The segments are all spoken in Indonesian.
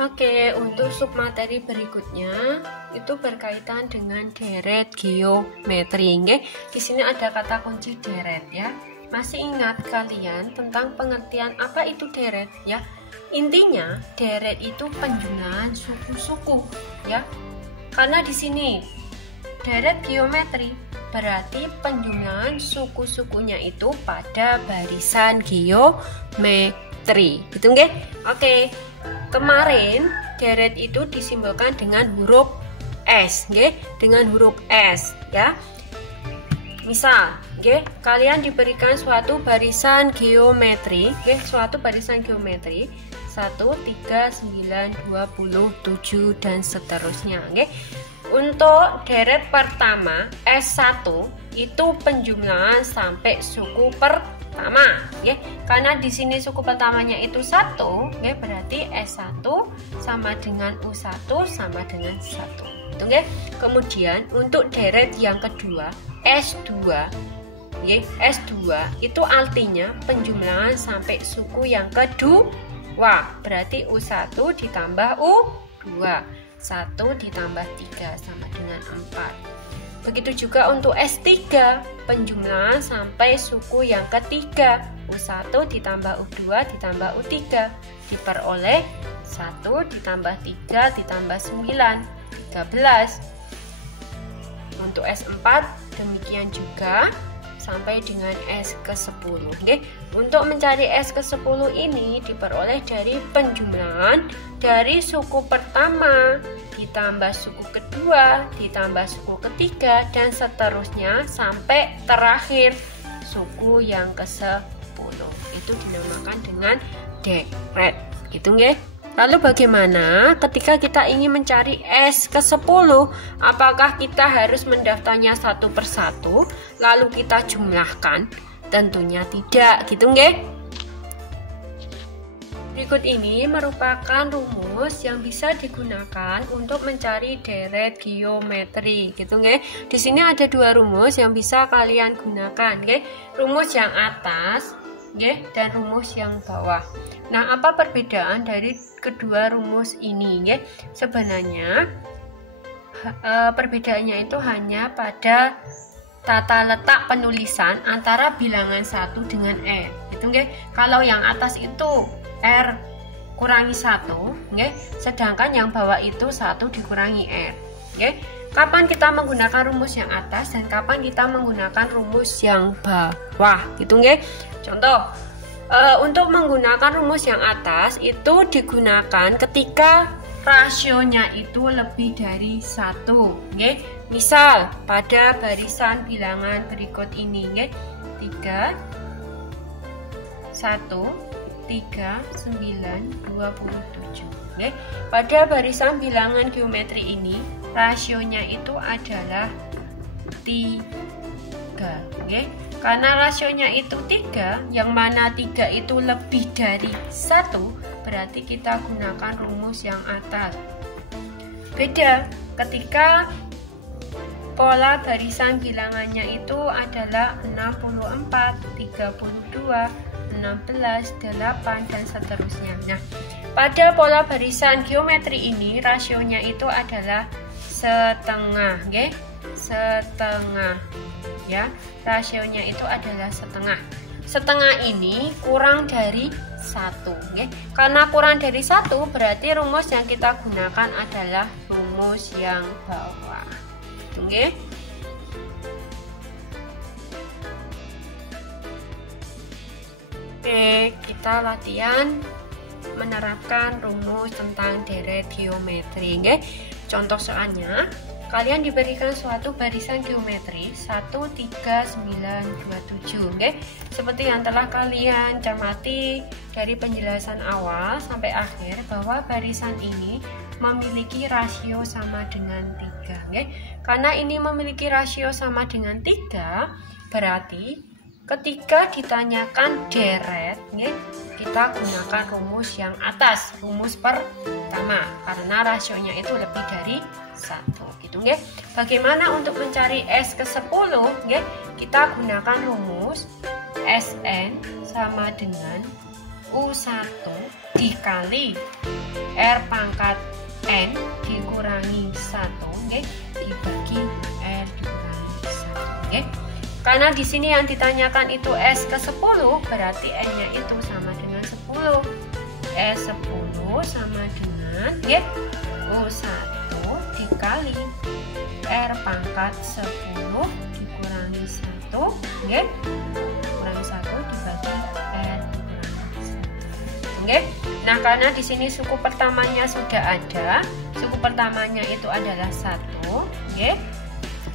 Oke, untuk submateri berikutnya itu berkaitan dengan deret geometri. Di sini ada kata kunci deret ya. Masih ingat kalian tentang pengertian apa itu deret ya? Intinya deret itu penjumlahan suku-suku ya. Karena di sini deret geometri berarti penjumlahan suku-sukunya itu pada barisan geometri. Gitu nggih? Oke. Kemarin deret itu disimbolkan dengan huruf S, nggih, dengan huruf S ya. Misal, nggih, kalian diberikan suatu barisan geometri, nggih, suatu barisan geometri 1, 3, 9, 27 dan seterusnya, nggih. Untuk deret pertama S1 itu penjumlahan sampai suku pertama, ya. Karena di sini suku pertamanya itu 1, ya, berarti S1 sama dengan U1 sama dengan 1. Itu, ya. Kemudian untuk deret yang kedua S2, ya, S2 itu artinya penjumlahan sampai suku yang kedua, berarti U1 ditambah U2. 1 ditambah 3 sama dengan 4. Begitu juga untuk S3, penjumlahan sampai suku yang ketiga, U1 ditambah U2 ditambah U3, diperoleh 1 ditambah 3 ditambah 9, 13. Untuk S4 demikian juga sampai dengan S ke-10. Oke. Untuk mencari S ke-10 ini diperoleh dari penjumlahan dari suku pertama ditambah suku kedua ditambah suku ketiga dan seterusnya sampai terakhir suku yang ke-10. Itu dinamakan dengan deret. Gitu nggih. Lalu bagaimana ketika kita ingin mencari S ke-10? Apakah kita harus mendaftarnya satu persatu lalu kita jumlahkan? Tentunya tidak, gitu nggih. Berikut ini merupakan rumus yang bisa digunakan untuk mencari deret geometri, gitu nggih. Di sini ada dua rumus yang bisa kalian gunakan, nggih. Rumus yang atas, nggih, dan rumus yang bawah. Nah, apa perbedaan dari kedua rumus ini, nggih? Sebenarnya perbedaannya itu hanya pada tata letak penulisan antara bilangan 1 dengan R, gitu nggih. Kalau yang atas itu R kurangi 1, nggih, sedangkan yang bawah itu 1 dikurangi R, nggih. Kapan kita menggunakan rumus yang atas dan kapan kita menggunakan rumus yang bawah, gitu nggih. Contoh, untuk menggunakan rumus yang atas itu digunakan ketika rasionya itu lebih dari 1, nggih. Misal pada barisan bilangan berikut ini, nggih. 3 1 3 9 27, nggih. Pada barisan bilangan geometri ini rasionya itu adalah 3, nggih. Karena rasionya itu 3, yang mana 3 itu lebih dari 1, berarti kita gunakan rumus yang atas. Beda ketika pola barisan bilangannya itu adalah 64, 32, 16, 8, dan seterusnya. Nah, pada pola barisan geometri ini rasionya itu adalah setengah, nggih. Setengah. Ya, rasionya itu adalah setengah. Setengah ini kurang dari 1, nggih. Karena kurang dari 1 berarti rumus yang kita gunakan adalah rumus yang bawah. Nggih. Oke, kita latihan menerapkan rumus tentang deret geometri, nggih. Contoh soalnya, kalian diberikan suatu barisan geometri 1, 3, 9, 27, nggih. Seperti yang telah kalian cermati dari penjelasan awal sampai akhir bahwa barisan ini memiliki rasio sama dengan 3, nggih. Karena ini memiliki rasio sama dengan 3, berarti ketika ditanyakan deret, nggih, kita gunakan rumus yang atas, rumus pertama, karena rasionya itu lebih dari 1, gitu nggih. Bagaimana untuk mencari S ke-10, nggih? Kita gunakan rumus Sn sama dengan U1 dikali R pangkat N dikurangi 1, okay, dibagi R dikurangi 1, okay. Karena di sini yang ditanyakan itu S ke 10, berarti N-nya itu sama dengan 10. S10 sama dengan U1 dikali R pangkat 10 dikurangi 1, kurangi 1 dibagi R dikurangi 1. Nah, karena di sini suku pertamanya sudah ada, suku pertamanya itu adalah 1,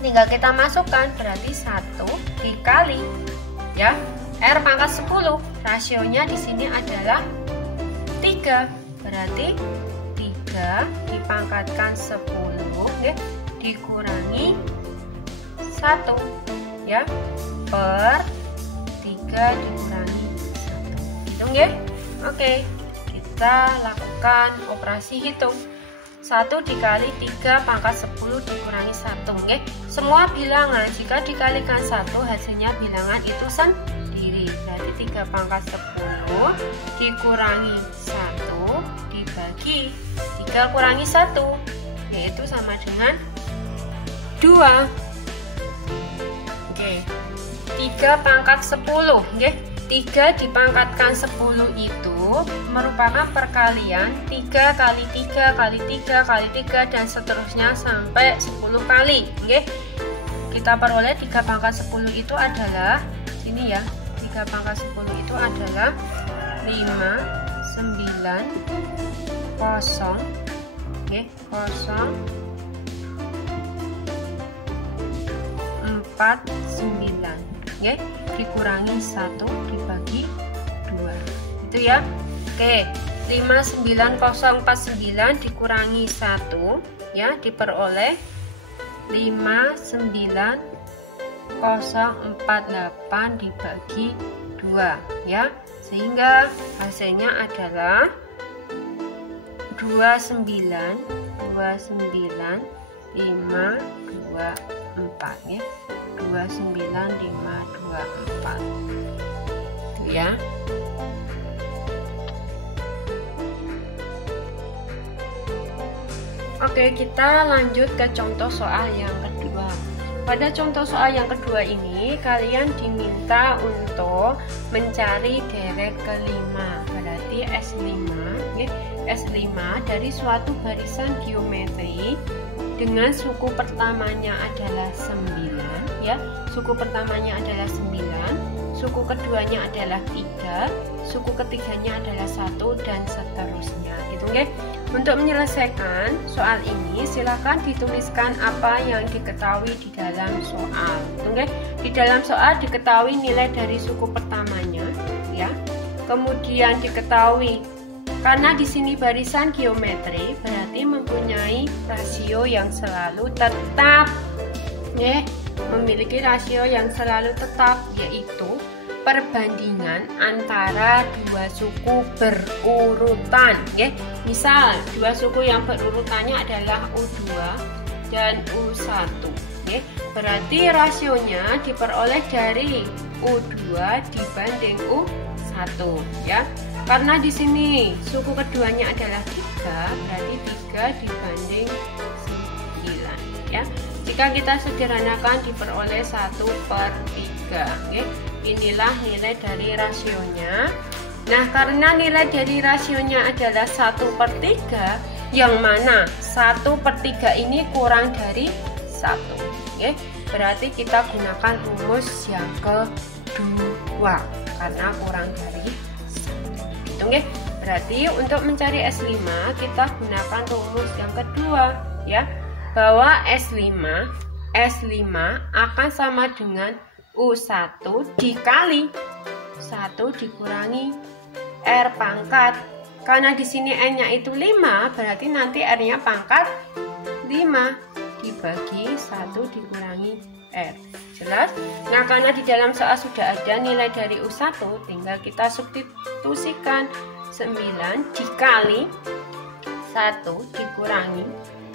tinggal kita masukkan, berarti 1 dikali ya R pangkat 10, rasionya di sini adalah 3, berarti 3 dipangkatkan 10 dikurangi 1 ya per 3 dikurangi 1. Hitung ya. Oke, kita lakukan operasi hitung. 1 dikali 3 pangkat 10 dikurangi 1, okay? Semua bilangan jika dikalikan 1 hasilnya bilangan itu sendiri. Berarti 3 pangkat 10 dikurangi 1 dibagi 3 kurangi 1, yaitu sama dengan 2. Oke, 3 pangkat 10, okay? 3 dipangkatkan 10 itu merupakan perkalian 3 kali 3 kali 3 kali 3 dan seterusnya sampai 10 kali, okay? Kita peroleh 3 pangkat 10 itu adalah sini ya, 3 pangkat 10 itu adalah 5, 9, 0, okay? 0, 4, 9, okay? Dikurangi 1 dibagi 2 itu ya. Oke, 59049 dikurangi 1 ya, diperoleh 59048 dibagi 2 ya, sehingga hasilnya adalah 29524 ya, 29524 itu ya. Oke, kita lanjut ke contoh soal yang kedua. Pada contoh soal yang kedua ini, kalian diminta untuk mencari deret kelima, berarti S5, ya. S5 dari suatu barisan geometri dengan suku pertamanya adalah 9, ya. Suku pertamanya adalah 9, suku keduanya adalah 3, suku ketiganya adalah 1, dan seterusnya. Gitu, ya. Untuk menyelesaikan soal ini, silakan dituliskan apa yang diketahui di dalam soal. Oke, di dalam soal diketahui nilai dari suku pertamanya, ya. Kemudian diketahui karena di sini barisan geometri berarti mempunyai rasio yang selalu tetap, ya. Memiliki rasio yang selalu tetap, yaitu perbandingan antara dua suku berurutan, ya. Misal dua suku yang berurutannya adalah U2 dan U1, ya. Berarti rasionya diperoleh dari U2 dibanding U1, ya. Karena di sini suku keduanya adalah 3, berarti 3 dibanding 9, ya. Jika kita sederhanakan diperoleh 1/3, ya. Inilah nilai dari rasionya. Nah, karena nilai dari rasionya adalah 1/3, yang mana 1/3 ini kurang dari 1, ya. Berarti kita gunakan rumus yang kedua karena kurang dari 1. Hitung, ya. Berarti untuk mencari S5 kita gunakan rumus yang kedua, ya, bahwa S5 akan sama dengan U1 dikali 1 dikurangi R pangkat. Karena di sini N-nya itu 5, berarti nanti R-nya pangkat 5 dibagi 1 dikurangi R. Jelas? Nah, karena di dalam soal sudah ada nilai dari U1, tinggal kita substitusikan 9 dikali 1 dikurangi,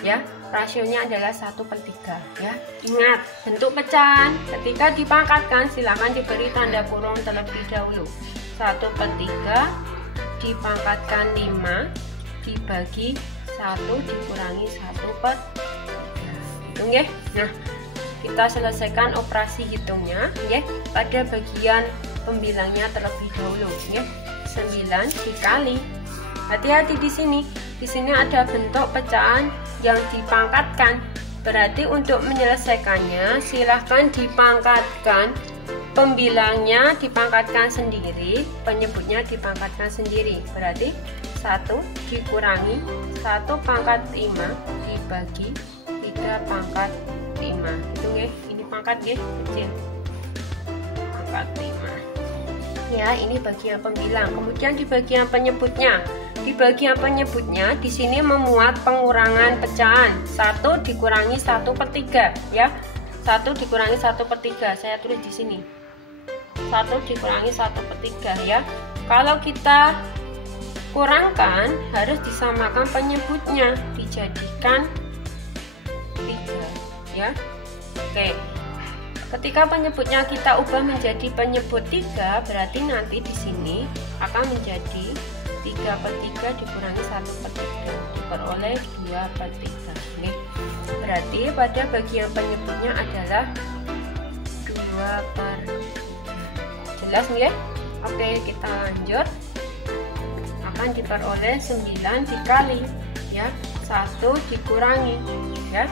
ya, rasionya adalah 1/3, ya. Ingat, bentuk pecahan ketika dipangkatkan silakan diberi tanda kurung terlebih dahulu. 1/3 dipangkatkan 5 dibagi 1 dikurangi 1/3. Hitung ya. Nah, kita selesaikan operasi hitungnya ya. Pada bagian pembilangnya terlebih dahulu ya. 9 dikali. Hati-hati di sini. Di sini ada bentuk pecahan yang dipangkatkan. Berarti untuk menyelesaikannya silahkan dipangkatkan. Pembilangnya dipangkatkan sendiri, penyebutnya dipangkatkan sendiri. Berarti 1 dikurangi 1/5 dibagi 3/5. Hitung ya, ini pangkat ya, kecil. Pangkat 5. Ya, ini bagian pembilang. Kemudian di bagian penyebutnya. Di bagian penyebutnya di sini memuat pengurangan pecahan. 1 dikurangi 1/3 ya. 1 dikurangi 1/3. Saya tulis di sini. 1 dikurangi 1/3 ya. Kalau kita kurangkan harus disamakan penyebutnya, dijadikan 3 ya. Oke. Ketika penyebutnya kita ubah menjadi penyebut 3, berarti nanti di sini akan menjadi 3/3 dikurangi 1/3 diperoleh 2/3. Oke. Berarti pada bagian penyebutnya adalah 2/3. Jelas ya? Oke, kita lanjut. Akan diperoleh 9 dikali ya, 1 dikurangi ya.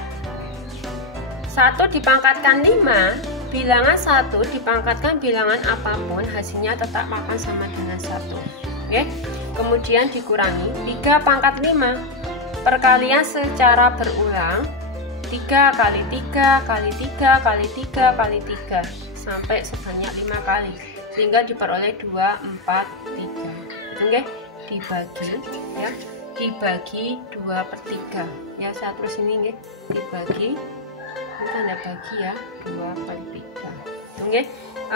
1 dipangkatkan 5, bilangan 1 dipangkatkan bilangan apapun hasilnya tetap akan sama dengan 1. Oke. Kemudian dikurangi 3/5. Perkalian secara berulang 3 kali 3 kali 3 kali 3 kali 3 sampai sebanyak 5 kali sehingga diperoleh 2/3. Oke, dibagi ya, dibagi 2/3 ya. Saya tulis ini ya, dibagi, ini tanda bagi ya, 2/3.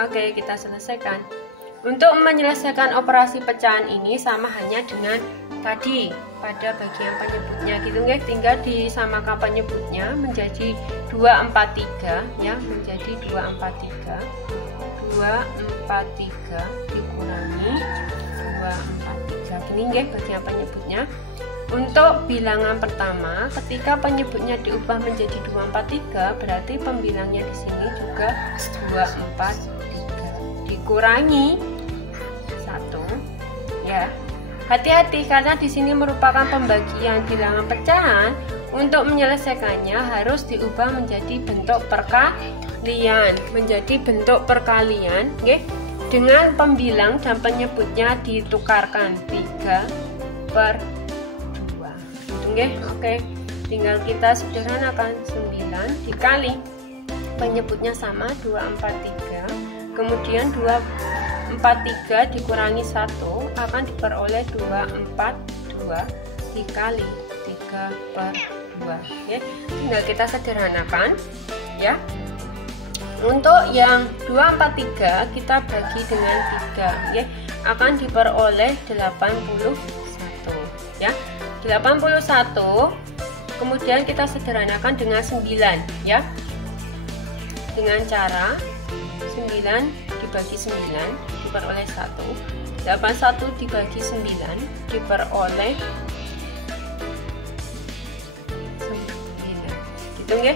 Oke, kita selesaikan. Untuk menyelesaikan operasi pecahan ini sama hanya dengan tadi pada bagian penyebutnya gitu ya, tinggal disamakan penyebutnya menjadi 2/3 ya, menjadi 2/3. 2/3 dikurangi 2/3. Gini ya bagian penyebutnya. Untuk bilangan pertama, ketika penyebutnya diubah menjadi 2/3, berarti pembilangnya di sini juga 2/3 dikurangi 1 ya. Hati-hati karena di sini merupakan pembagian bilangan pecahan. Untuk menyelesaikannya harus diubah menjadi bentuk perkalian, okay? Dengan pembilang dan penyebutnya ditukarkan 3/2. Oke, tinggal kita sederhanakan. 9 dikali penyebutnya sama 2/3, kemudian 2/3 dikurangi 1 akan diperoleh 2/2 dikali 3/2 ya. Tinggal kita sederhanakan ya. Untuk yang 2/3 kita bagi dengan 3 ya, akan diperoleh 81 ya. 81 kemudian kita sederhanakan dengan 9 ya. Dengan cara 9 dibagi 9 diperoleh 1. 81 dibagi 9 diperoleh 9. Hitung ya.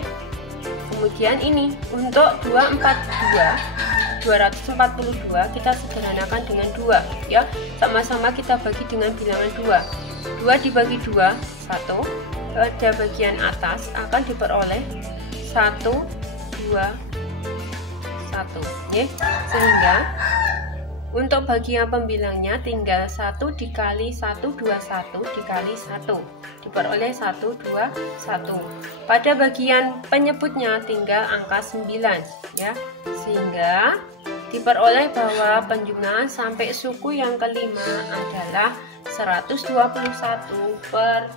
Kemudian ini untuk 242 kita sederhanakan dengan 2 ya. Sama-sama kita bagi dengan bilangan 2. 2 dibagi 2 1. Pada bagian atas akan diperoleh 1 2 1 ya. Sehingga untuk bagian pembilangnya tinggal 1 dikali 121 dikali 1 diperoleh 121. Pada bagian penyebutnya tinggal angka 9 ya, sehingga diperoleh bahwa penjumlahan sampai suku yang kelima adalah 121/9.